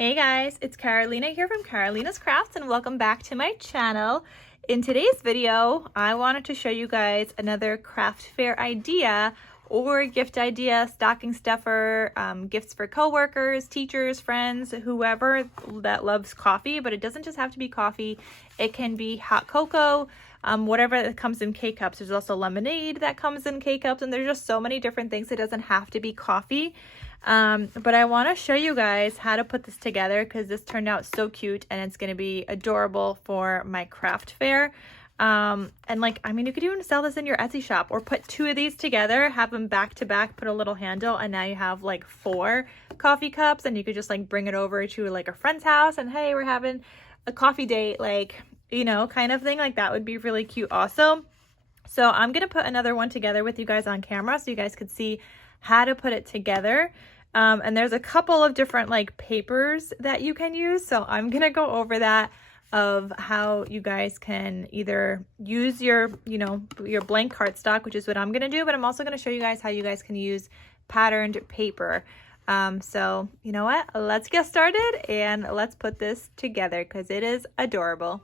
Hey guys, it's Carolina here from KarolinasKrafts and welcome back to my channel. In today's video, I wanted to show you guys another craft fair idea or gift idea, stocking stuffer, gifts for coworkers, teachers, friends, whoever that loves coffee, but it doesn't just have to be coffee. It can be hot cocoa, whatever that comes in K-cups. There's also lemonade that comes in K-cups, and there's just so many different things. It doesn't have to be coffee. But I want to show you guys how to put this together because this turned out so cute and it's going to be adorable for my craft fair. And you could even sell this in your Etsy shop or put two of these together, have them back to back, put a little handle, and now you have like 4 coffee cups, and you could just like bring it over to like a friend's house and hey, we're having a coffee date, kind of thing. Like that would be really cute also. So I'm going to put another one together with you guys on camera so you guys could see how to put it together. And there's a couple of different like papers that you can use. So I'm going to go over that of how you guys can either use your blank cardstock, which is what I'm going to do, but I'm also going to show you guys how you guys can use patterned paper. So you know what? Let's get started and let's put this together because it is adorable.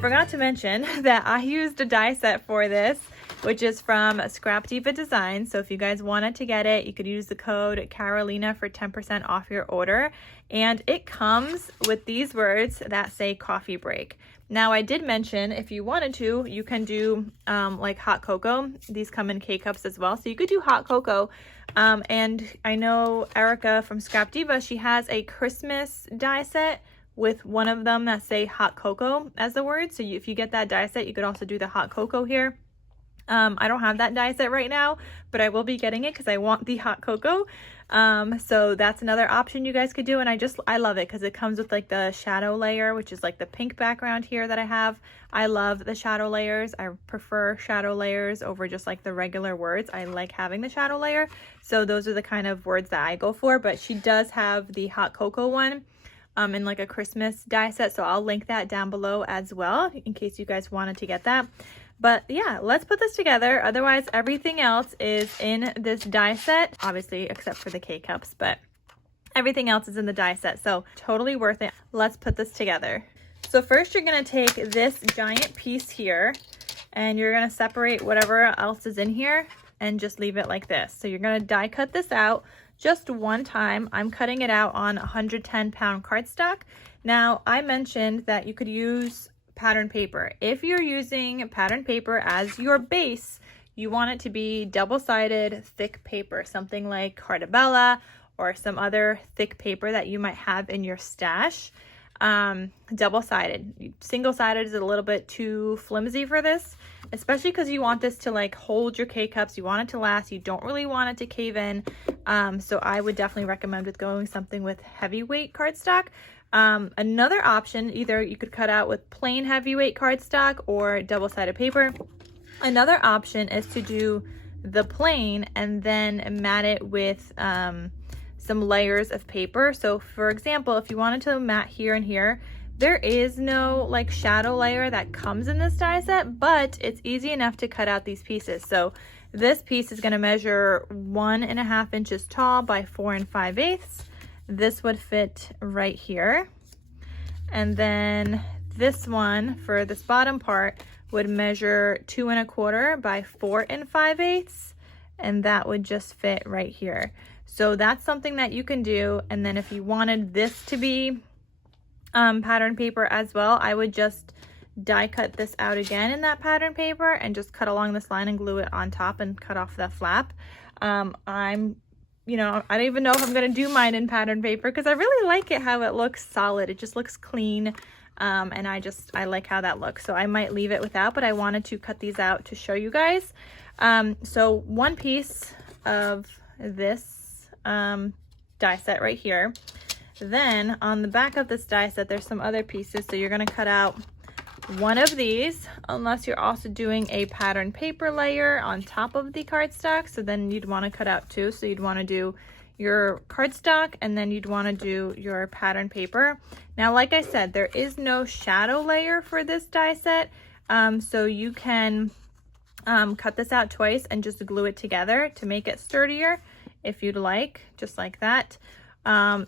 Forgot to mention that I used a die set for this, which is from Scrap Diva Design. So if you guys wanted to get it, you could use the code Carolina for 10% off your order. And it comes with these words that say coffee break. Now I did mention if you wanted to, you can do like hot cocoa. These come in K-cups as well. So you could do hot cocoa. And I know Erica from Scrap Diva, she has a Christmas die set with one of them that say hot cocoa as the word. So if you get that die set, you could also do the hot cocoa here. I don't have that die set right now, but I will be getting it because I want the hot cocoa. So that's another option you guys could do. And I love it because it comes with like the shadow layer, which is like the pink background here that I have. I love the shadow layers. I prefer shadow layers over just like the regular words. I like having the shadow layer. So those are the kind of words that I go for, but she does have the hot cocoa one in like a Christmas die set. So I'll link that down below as well in case you guys wanted to get that. But yeah, let's put this together. Otherwise, everything else is in this die set, obviously, except for the K-cups, but everything else is in the die set. So totally worth it. Let's put this together. So first you're gonna take this giant piece here and you're gonna separate whatever else is in here and just leave it like this. So you're gonna die cut this out just one time. I'm cutting it out on 110-pound cardstock. Now, I mentioned that you could use pattern paper. If you're using pattern paper as your base, you want it to be double-sided thick paper, something like Cartabella or some other thick paper that you might have in your stash. Double-sided. Single-sided is a little bit too flimsy for this, especially because you want this to like hold your K-cups. You want it to last. You don't really want it to cave in. So I would definitely recommend with going something with heavyweight cardstock. Another option, either you could cut out with plain heavyweight cardstock or double-sided paper. Another option is to do the plain and then mat it with some layers of paper. So for example, if you wanted to mat here and here, there is no like shadow layer that comes in this die set, but it's easy enough to cut out these pieces. So this piece is going to measure 1.5 inches tall by 4 5/8. This would fit right here. And then this one for this bottom part would measure 2 1/4 by 4 5/8. And that would just fit right here. So that's something that you can do. And then if you wanted this to be pattern paper as well, I would just die cut this out again in that pattern paper and just cut along this line and glue it on top and cut off the flap. I don't even know if I'm going to do mine in pattern paper because I really like it how it looks solid. It just looks clean. And I like how that looks. So I might leave it without, but I wanted to cut these out to show you guys. So one piece of this die set right here. Then on the back of this die set, there's some other pieces. So you're going to cut out one of these, unless you're also doing a pattern paper layer on top of the cardstock. So then you'd want to cut out 2. So you'd want to do your cardstock and then you'd want to do your pattern paper. Now, like I said, there is no shadow layer for this die set. So you can cut this out twice and just glue it together to make it sturdier if you'd like, just like that.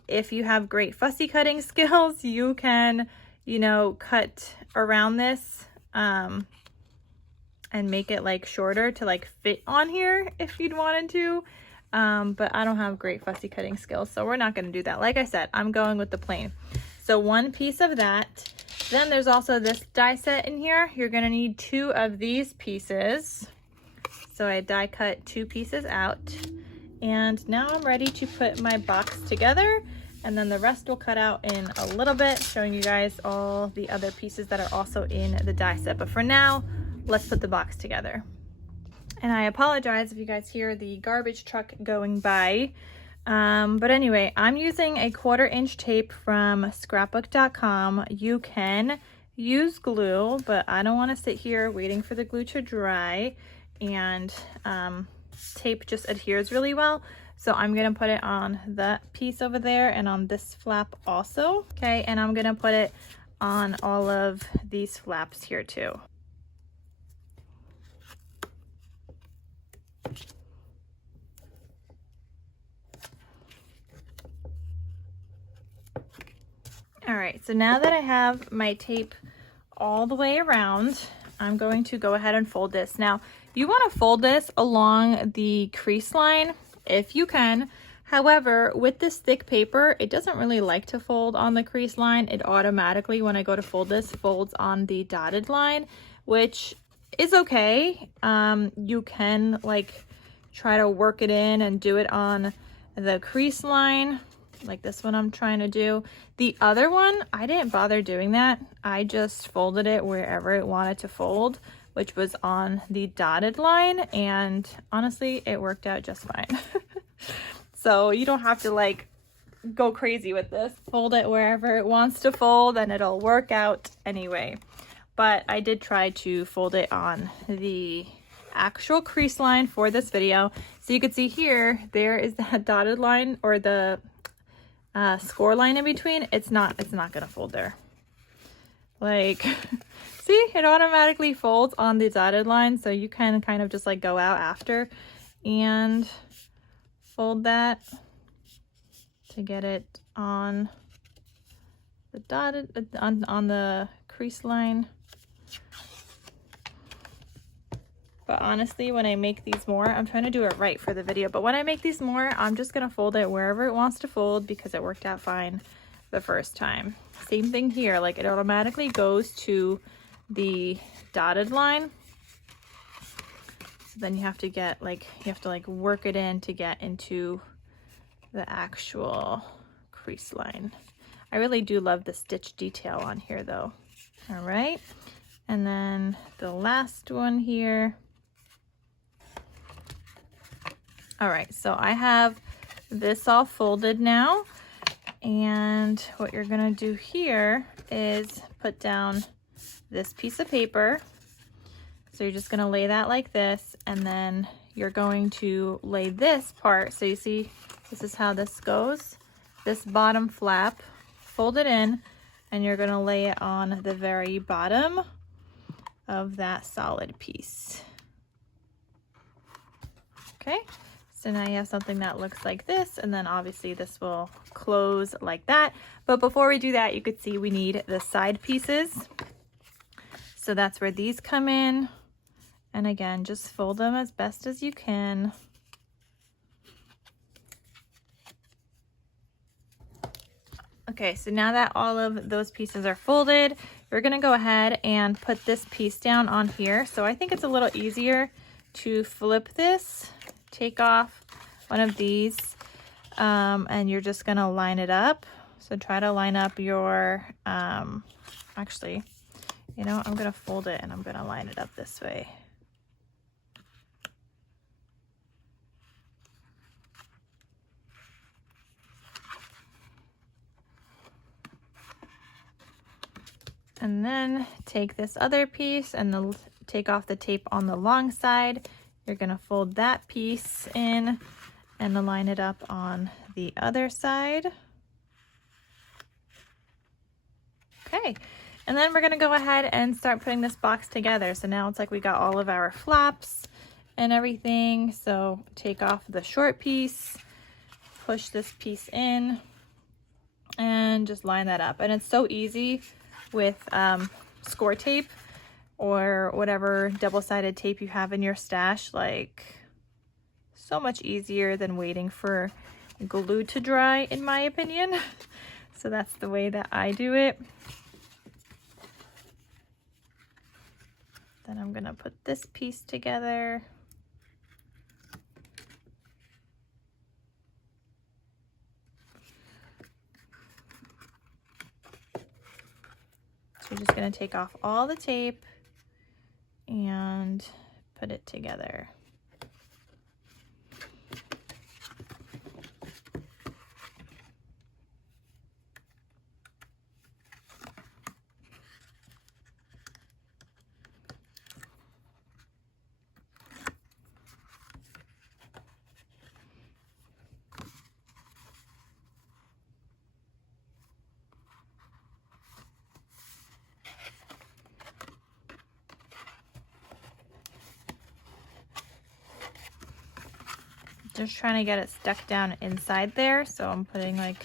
If you have great fussy cutting skills, you can, you know, cut around this and make it like shorter to like fit on here if you'd wanted to. But I don't have great fussy cutting skills, so we're not going to do that. Like I said, I'm going with the plain. So one piece of that. Then there's also this die set in here. You're going to need 2 of these pieces. So I die cut 2 pieces out. And now I'm ready to put my box together, and then the rest will cut out in a little bit, showing you guys all the other pieces that are also in the die set. But for now, let's put the box together. And I apologize if you guys hear the garbage truck going by. But anyway, I'm using a 1/4 inch tape from scrapbook.com. You can use glue, but I don't want to sit here waiting for the glue to dry, and tape just adheres really well. So I'm gonna put it on that piece over there and on this flap also. Okay, and I'm gonna put it on all of these flaps here too. All right, so now that I have my tape all the way around, I'm going to go ahead and fold this. Now, you want to fold this along the crease line if you can. However, with this thick paper, it doesn't really like to fold on the crease line. It automatically, when I go to fold this, folds on the dotted line, which is okay. You can like try to work it in and do it on the crease line, like this one I'm trying to do. The other one, I didn't bother doing that. I just folded it wherever it wanted to fold, which was on the dotted line, and honestly, it worked out just fine. So you don't have to like go crazy with this. Fold it wherever it wants to fold and it'll work out anyway. But I did try to fold it on the actual crease line for this video. So you can see here, there is that dotted line, or the score line in between. It's not gonna fold there. Like, see, it automatically folds on the dotted line, so you can kind of just like go out after and fold that to get it on the dotted on the crease line. But honestly, when I make these more, I'm trying to do it right for the video, but when I make these more, I'm just gonna fold it wherever it wants to fold because it worked out fine the first time. Same thing here, like it automatically goes to the dotted line. So then you have to get like, you have to like work it in to get into the actual crease line. I really do love the stitch detail on here though. All right, and then the last one here. All right, so I have this all folded now, and what you're gonna do here is put down this piece of paper. So you're just gonna lay that like this, and then you're going to lay this part. So you see, this is how this goes. This bottom flap, fold it in, and you're gonna lay it on the very bottom of that solid piece. Okay. So now you have something that looks like this, and then obviously this will close like that. But before we do that, you could see we need the side pieces. So that's where these come in. And again, just fold them as best as you can. Okay, so now that all of those pieces are folded, we're gonna go ahead and put this piece down on here. So I think it's a little easier to flip this. Take off one of these and you're just gonna line it up. So try to line up your actually, you know, I'm gonna fold it and I'm gonna line it up this way. And then take this other piece and take off the tape on the long side. You're gonna fold that piece in and align it up on the other side. Okay, And then we're gonna go ahead and start putting this box together. So now it's like we got all of our flaps and everything. So take off the short piece, push this piece in, and just line that up. And it's so easy with score tape or whatever double-sided tape you have in your stash, like so much easier than waiting for glue to dry, in my opinion. So that's the way that I do it. Then I'm gonna put this piece together. So you're just gonna take off all the tape and put it together. Just trying to get it stuck down inside there. So I'm putting like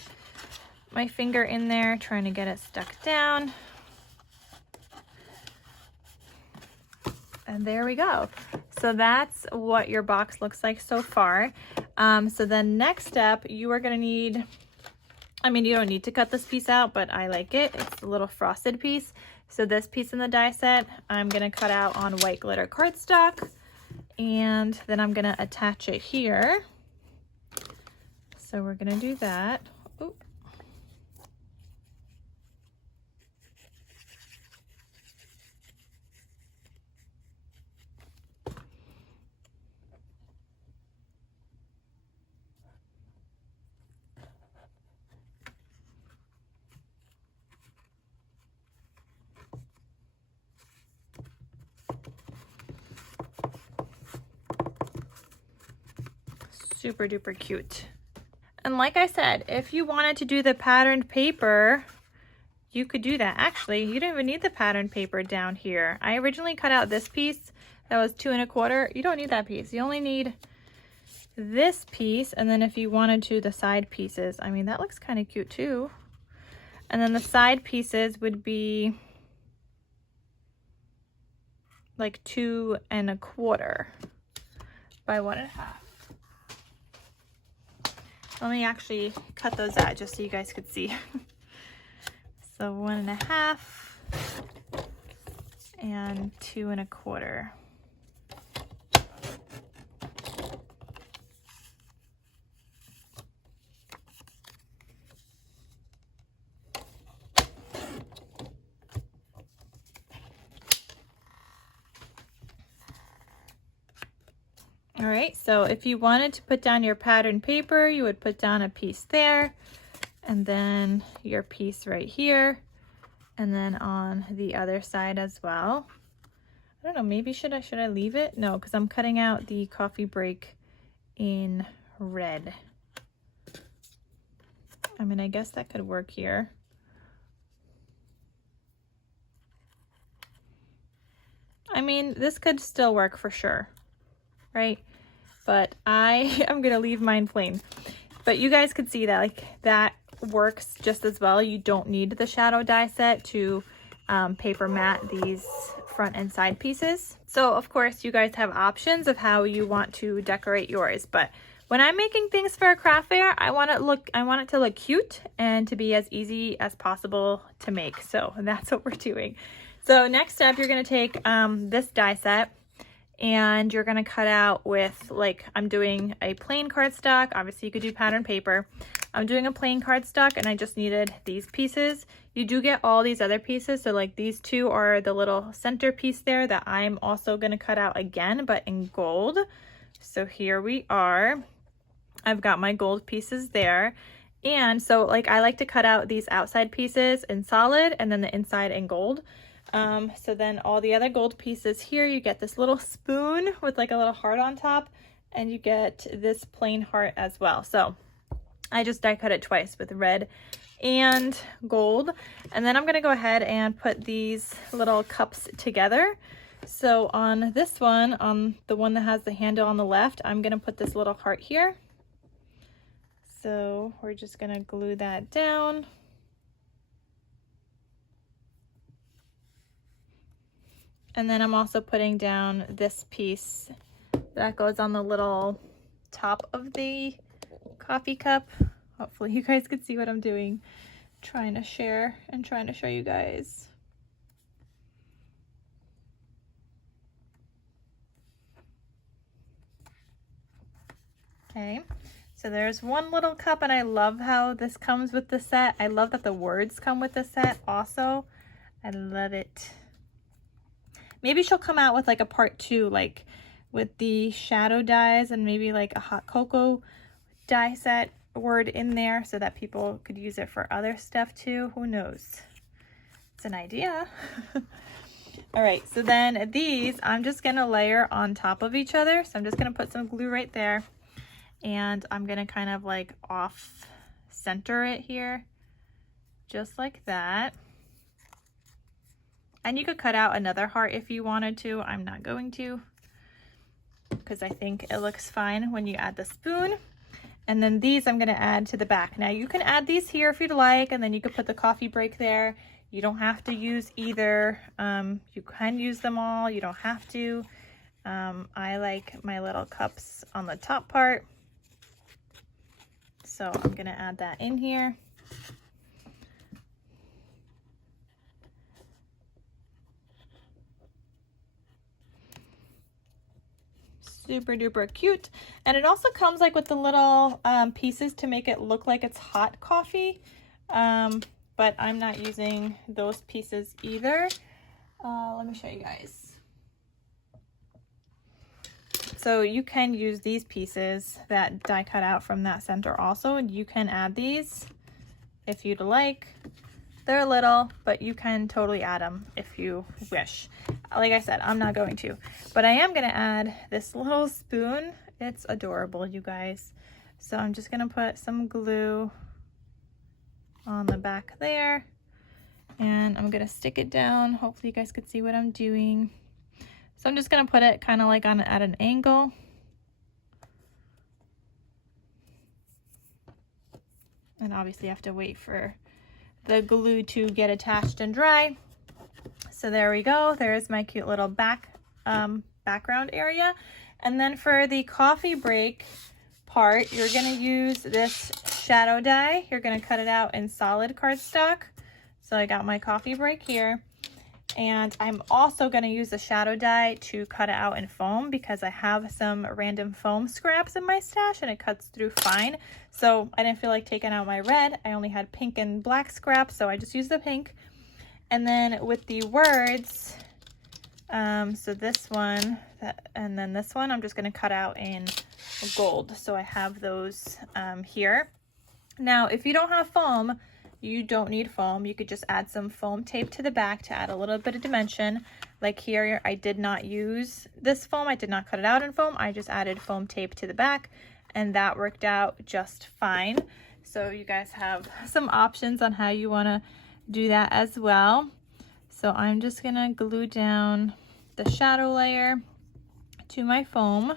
my finger in there, trying to get it stuck down. And there we go. So that's what your box looks like so far. So then next step, you are gonna need, I mean, you don't need to cut this piece out, but I like it. It's a little frosted piece. So this piece in the die set, I'm gonna cut out on white glitter cardstock. And then I'm gonna attach it here. So we're gonna do that. Ooh. Super duper cute. And like I said, if you wanted to do the patterned paper, you could do that. Actually, you don't even need the patterned paper down here. I originally cut out this piece that was 2 1/4. You don't need that piece. You only need this piece. And then if you wanted to, the side pieces, I mean, that looks kind of cute too. And then the side pieces would be like 2 1/4 by 1 1/2. Let me actually cut those out just so you guys could see. So 1 1/2 and 2 1/4. All right, so if you wanted to put down your pattern paper, you would put down a piece there, and then your piece right here, and then on the other side as well. I don't know, maybe should I leave it? No, because I'm cutting out the coffee break in red. I mean, I guess that could work here. I mean, this could still work for sure, right? But I am gonna leave mine plain. But you guys could see that, like, that works just as well. You don't need the shadow die set to paper mat these front and side pieces. So of course you guys have options of how you want to decorate yours, but when I'm making things for a craft fair, I want it to look cute and to be as easy as possible to make. So that's what we're doing. So next up, you're gonna take this die set and you're gonna cut out with, like, I'm doing a plain cardstock. Obviously you could do pattern paper. I'm doing a plain cardstock and I just needed these pieces. You do get all these other pieces. So like these two are the little center piece there that I'm also gonna cut out again, but in gold. So here we are. I've got my gold pieces there. And so, like, I like to cut out these outside pieces in solid and then the inside in gold. So then all the other gold pieces here, you get this little spoon with like a little heart on top, and you get this plain heart as well. So I just die cut it twice with red and gold. And then I'm gonna go ahead and put these little cups together. So on this one, on the one that has the handle on the left, I'm gonna put this little heart here. So we're just gonna glue that down. And then I'm also putting down this piece that goes on the little top of the coffee cup. Hopefully you guys can see what I'm doing. Trying to share and trying to show you guys. Okay, so there's one little cup, and I love how this comes with the set. I love that the words come with the set also. I love it. Maybe she'll come out with like a part 2, like with the shadow dies and maybe like a hot cocoa die set word in there so that people could use it for other stuff too. Who knows? It's an idea. All right, so then these I'm just gonna layer on top of each other. So I'm just gonna put some glue right there, and I'm gonna kind of like off center it here, just like that. And you could cut out another heart if you wanted to. I'm not going to, because I think it looks fine when you add the spoon. And then these I'm gonna add to the back. Now you can add these here if you'd like, and then you could put the coffee break there. You don't have to use either. You can use them all, you don't have to. I like my little cups on the top part. So I'm gonna add that in here. Super duper cute. And it also comes like with the little pieces to make it look like it's hot coffee, but I'm not using those pieces either. Let me show you guys. So you can use these pieces that die cut out from that center also, and you can add these if you'd like. They're little, but you can totally add them if you wish. Like I said, I'm not going to, but I am gonna add this little spoon. It's adorable, you guys. So I'm just gonna put some glue on the back there, and I'm gonna stick it down. Hopefully you guys could see what I'm doing. So I'm just gonna put it kind of like at an angle. And obviously you have to wait for the glue to get attached and dry. So there we go. There's my cute little background area. And then for the coffee break part, you're gonna use this shadow die. You're gonna cut it out in solid cardstock. So I got my coffee break here. And I'm also gonna use the shadow die to cut it out in foam, because I have some random foam scraps in my stash and it cuts through fine. So I didn't feel like taking out my red. I only had pink and black scraps, so I just used the pink. And then with the words, so this one, and then this one, I'm just gonna cut out in gold. So I have those here. Now, if you don't have foam, you don't need foam. You could just add some foam tape to the back to add a little bit of dimension. Like here, I did not use this foam. I did not cut it out in foam. I just added foam tape to the back, and that worked out just fine. So you guys have some options on how you want to do that as well. So I'm just gonna glue down the shadow layer to my foam.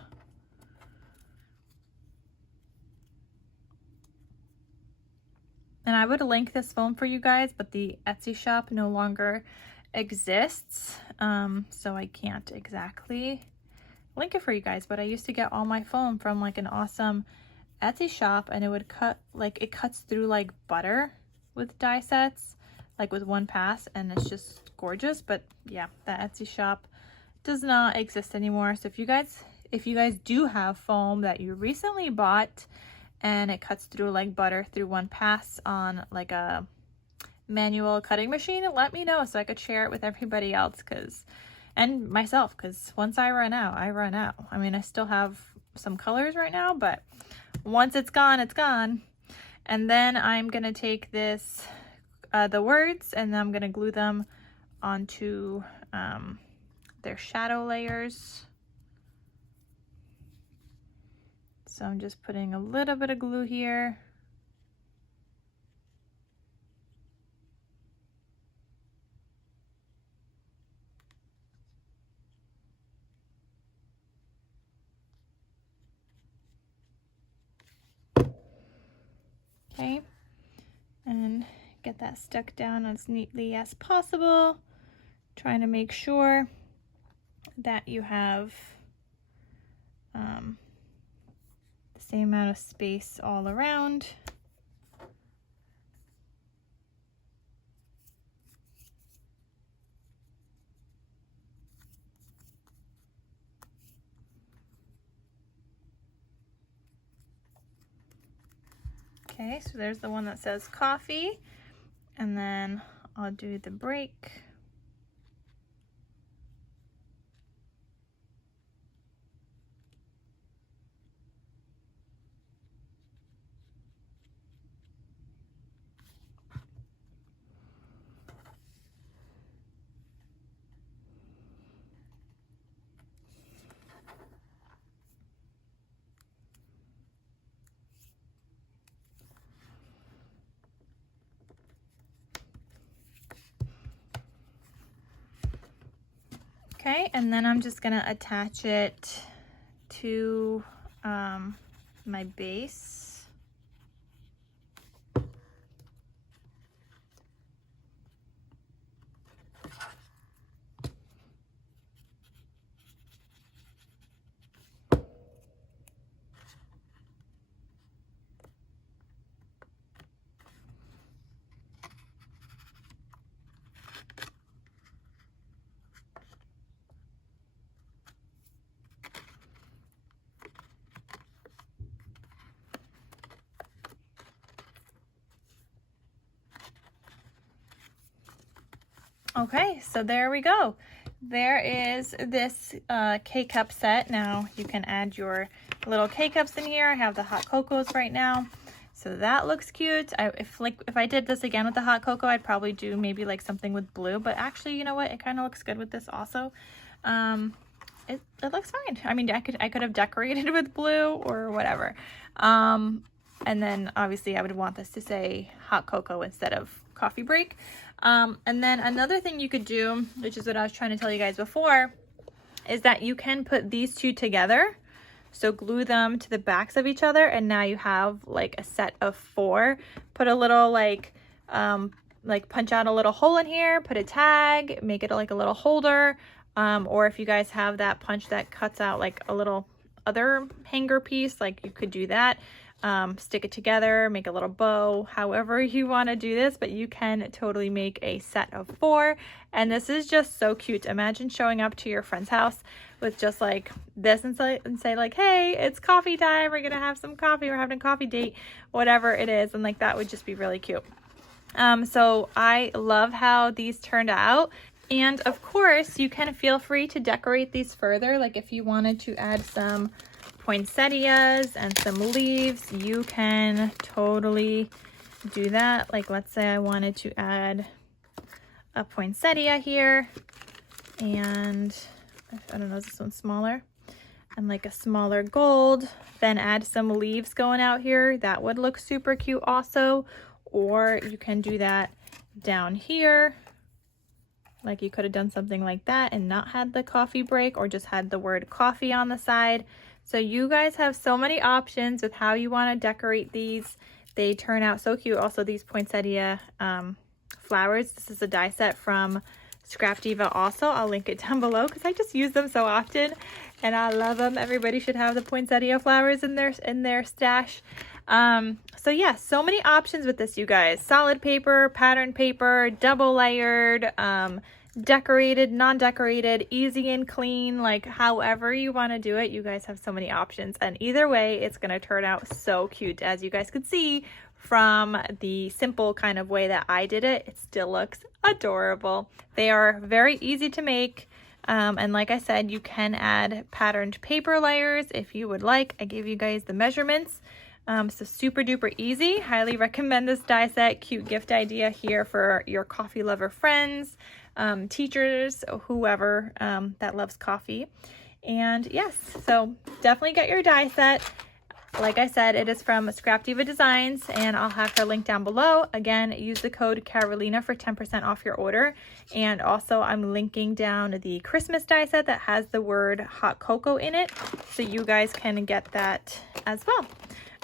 And I would link this foam for you guys, but the Etsy shop no longer exists. So I can't exactly link it for you guys, but I used to get all my foam from like an awesome Etsy shop, and it would it cuts through like butter with die sets, like with one pass, and it's just gorgeous. But yeah, that Etsy shop does not exist anymore. So if you guys do have foam that you recently bought and it cuts through like butter through one pass on like a manual cutting machine, let me know so I could share it with everybody else, and myself, because once I run out, I run out. I mean, I still have some colors right now, but once it's gone, it's gone. And then I'm gonna take this the words, and then I'm gonna glue them onto their shadow layers. So I'm just putting a little bit of glue here. Okay, and get that stuck down as neatly as possible, trying to make sure that you have the same amount of space all around. Okay, so there's the one that says coffee, and then I'll do the break. Okay, and then I'm just gonna attach it to my base. Okay, so there we go. There is this K-cup set. Now you can add your little K-cups in here. I have the hot cocos right now, so that looks cute. If I did this again with the hot cocoa, I'd probably do maybe like something with blue, but actually, you know what? It kind of looks good with this also. It looks fine. I mean, I could have decorated with blue or whatever. And then obviously I would want this to say hot cocoa instead of coffee break. And then another thing you could do, which is what I was trying to tell you guys before, is that you can put these two together. So glue them to the backs of each other, and now you have like a set of 4. Put a little like punch out a little hole in here, put a tag, make it like a little holder. Or if you guys have that punch that cuts out like a little other hanger piece, like you could do that. Stick it together, make a little bow, however you want to do this, but you can totally make a set of 4. And this is just so cute. Imagine showing up to your friend's house with just like this and say like, hey, it's coffee time, we're gonna have some coffee, we're having a coffee date, whatever it is, and like that would just be really cute. So I love how these turned out. And of course you can feel free to decorate these further. Like if you wanted to add some poinsettias and some leaves, you can totally do that. Like let's say I wanted to add a poinsettia here, and I don't know, is this one smaller? And like a smaller gold, then add some leaves going out here. That would look super cute also. Or you can do that down here. Like you could have done something like that and not had the coffee break, or just had the word coffee on the side. So you guys have so many options with how you want to decorate these. They turn out so cute. Also, these poinsettia flowers. This is a die set from Scrap Diva also. I'll link it down below because I just use them so often and I love them. Everybody should have the poinsettia flowers in their stash. So yeah, so many options with this, you guys. Solid paper, pattern paper, double layered, decorated, non-decorated, easy and clean, like however you want to do it. You guys have so many options, and either way it's going to turn out so cute. As you guys could see from the simple kind of way that I did it, it still looks adorable. They are very easy to make. And like I said, you can add patterned paper layers if you would like. I gave you guys the measurements. So super duper easy. Highly recommend this die set. Cute gift idea here for your coffee lover friends, teachers, whoever that loves coffee. And yes, so definitely get your die set. Like I said, it is from Scrap Diva Designs, and I'll have her link down below. Again, use the code Carolina for 10% off your order. And also I'm linking down the Christmas die set that has the word hot cocoa in it, so you guys can get that as well.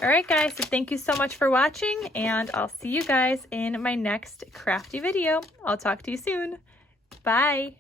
All right, guys, so thank you so much for watching, and I'll see you guys in my next crafty video. I'll talk to you soon. Bye.